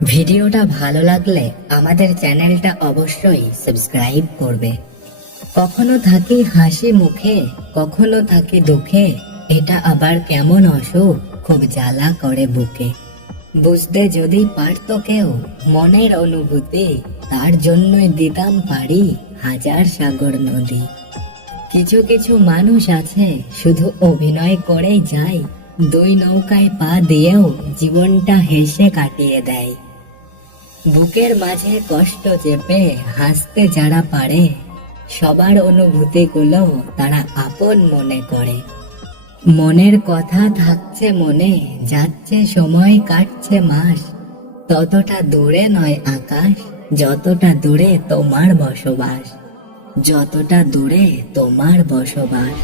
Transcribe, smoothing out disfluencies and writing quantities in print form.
ভিডিওটা ভালো লাগলে আমাদের চ্যানেলটা অবশ্যই সাবস্ক্রাইব করবে। কখনো থাকি হাসি মুখে, কখনো থাকি দুঃখে, এটা আবার কেমন অসুখ, খুব জ্বালা করে বুকে। বুঝতে যদি পারতো কেউ মনের অনুভূতি, তার জন্যই দিতাম পারি হাজার সাগর নদী। কিছু কিছু মানুষ আছে শুধু অভিনয় করেই যায়, দুই নৌকায় পা দিয়েও জীবনটা হেসে কাটিয়ে দেয়। বুকের মাঝে কষ্ট চেপে হাসতে যারা পারে, সবার অনুভূতিগুলো তারা আপন মনে করে। মনের কথা থাকছে মনে, যাচ্ছে সময় কাটছে মাস, ততটা দূরে নয় আকাশ, যতটা দূরে তোমার বসবাস, যতটা দূরে তোমার বসবাস।